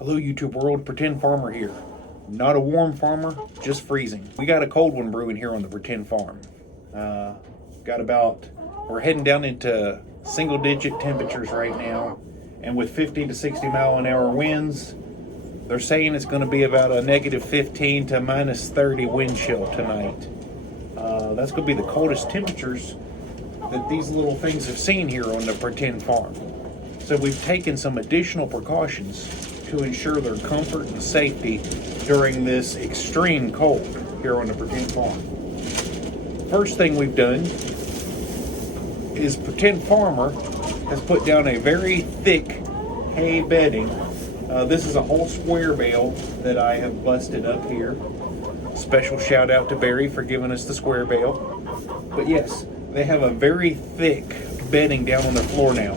Hello YouTube world, Pretend Farmer here. Not a warm farmer, just freezing. We got a cold one brewing here on the Pretend Farm. We're heading down into single digit temperatures right now. And with 50 to 60 mile an hour winds, they're saying it's going to be about a negative 15 to minus 30 wind chill tonight. That's going to be the coldest temperatures that these little things have seen here on the Pretend Farm. So we've taken some additional precautions to ensure their comfort and safety during this extreme cold here on the Pretend Farm. First thing we've done is Pretend Farmer has put down a very thick hay bedding. This is a whole square bale that I have busted up here. Special shout out to Barry for giving us the square bale. But yes, they have a very thick bedding down on their floor now.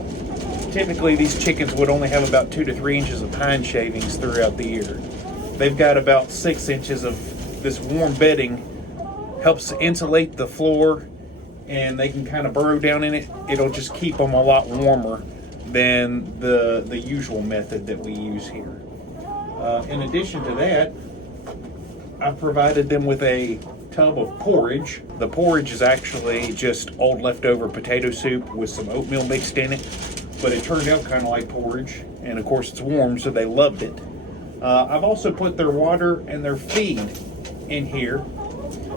Typically, these chickens would only have about 2 to 3 inches of pine shavings throughout the year. They've got about 6 inches of this warm bedding, helps insulate the floor, and they can kind of burrow down in it. It'll just keep them a lot warmer than the usual method that we use here. In addition to that, I've provided them with a tub of porridge. The porridge is actually just old leftover potato soup with some oatmeal mixed in it. But it turned out kind of like porridge, and of course it's warm, so they loved it. I've also put their water and their feed in here.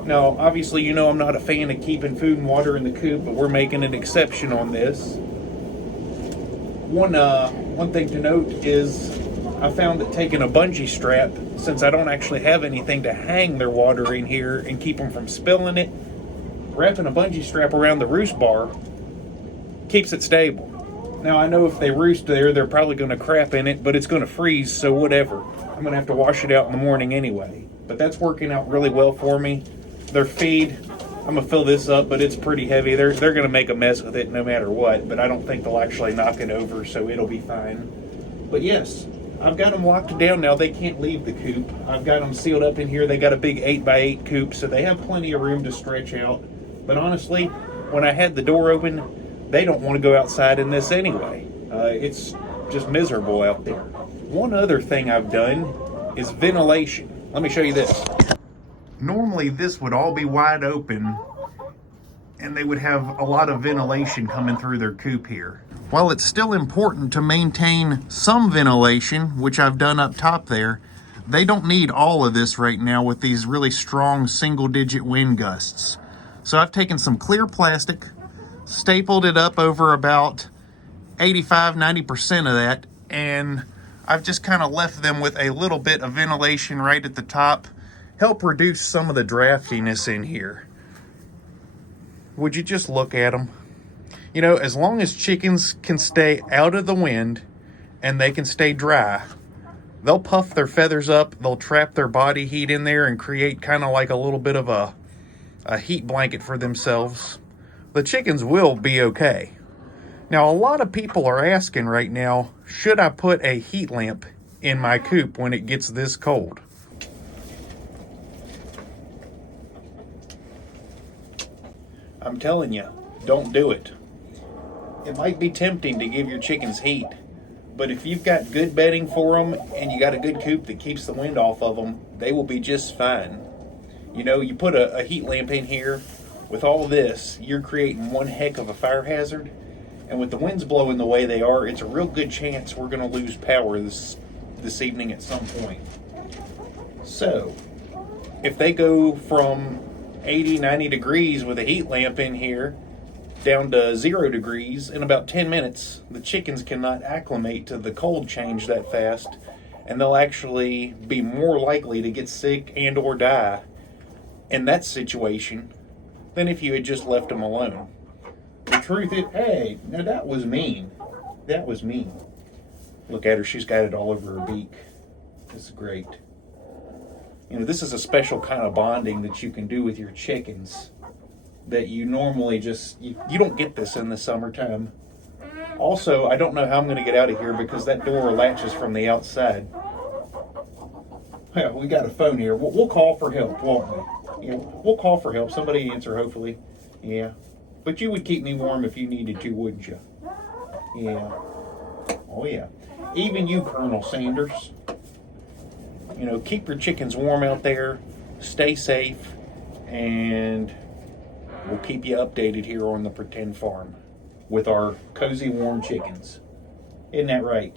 Now, obviously, you know I'm not a fan of keeping food and water in the coop, but we're making an exception on this. One thing to note is I found that taking a bungee strap, since I don't actually have anything to hang their water in here and keep them from spilling it, wrapping a bungee strap around the roost bar keeps it stable. Now, I know if they roost there, they're probably going to crap in it, but it's going to freeze, so whatever. I'm going to have to wash it out in the morning anyway. But that's working out really well for me. Their feed, I'm going to fill this up, but it's pretty heavy. They're going to make a mess with it no matter what, but I don't think they'll actually knock it over, so it'll be fine. But yes, I've got them locked down now. They can't leave the coop. I've got them sealed up in here. They got a big 8x8 coop, so they have plenty of room to stretch out. But honestly, when I had the door open, they don't want to go outside in this anyway. It's just miserable out there. One other thing I've done is ventilation. Let me show you this. Normally this would all be wide open and they would have a lot of ventilation coming through their coop here. While it's still important to maintain some ventilation, which I've done up top there, they don't need all of this right now with these really strong single-digit wind gusts. So I've taken some clear plastic, stapled it up over about 85-90% of that, and I've just kind of left them with a little bit of ventilation right at the top, help reduce some of the draftiness in here. Would you just look at them? You know, as long as chickens can stay out of the wind and they can stay dry, they'll puff their feathers up, they'll trap their body heat in there and create kind of like a little bit of a heat blanket for themselves. The chickens will be okay. Now, a lot of people are asking right now, should I put a heat lamp in my coop when it gets this cold? I'm telling you, don't do it. It might be tempting to give your chickens heat, but if you've got good bedding for them and you got a good coop that keeps the wind off of them, they will be just fine. You know, you put a heat lamp in here, with all this, you're creating one heck of a fire hazard. And with the winds blowing the way they are, it's a real good chance we're going to lose power this evening at some point. So, if they go from 80, 90 degrees with a heat lamp in here down to 0 degrees in about 10 minutes, the chickens cannot acclimate to the cold change that fast, and they'll actually be more likely to get sick and or die in that situation than if you had just left them alone. The truth is, hey, now that was mean. That was mean. Look at her, she's got it all over her beak. This is great. You know, this is a special kind of bonding that you can do with your chickens that you normally just, you don't get this in the summertime. Also, I don't know how I'm going to get out of here because that door latches from the outside. Yeah, we got a phone here. We'll call for help, won't we? Yeah, we'll call for help. Somebody answer, hopefully. Yeah. But you would keep me warm if you needed to, wouldn't you? Yeah. Oh, yeah. Even you, Colonel Sanders. keep your chickens warm out there, stay safe, and we'll keep you updated here on the Pretend Farm with our cozy, warm chickens. Isn't that right?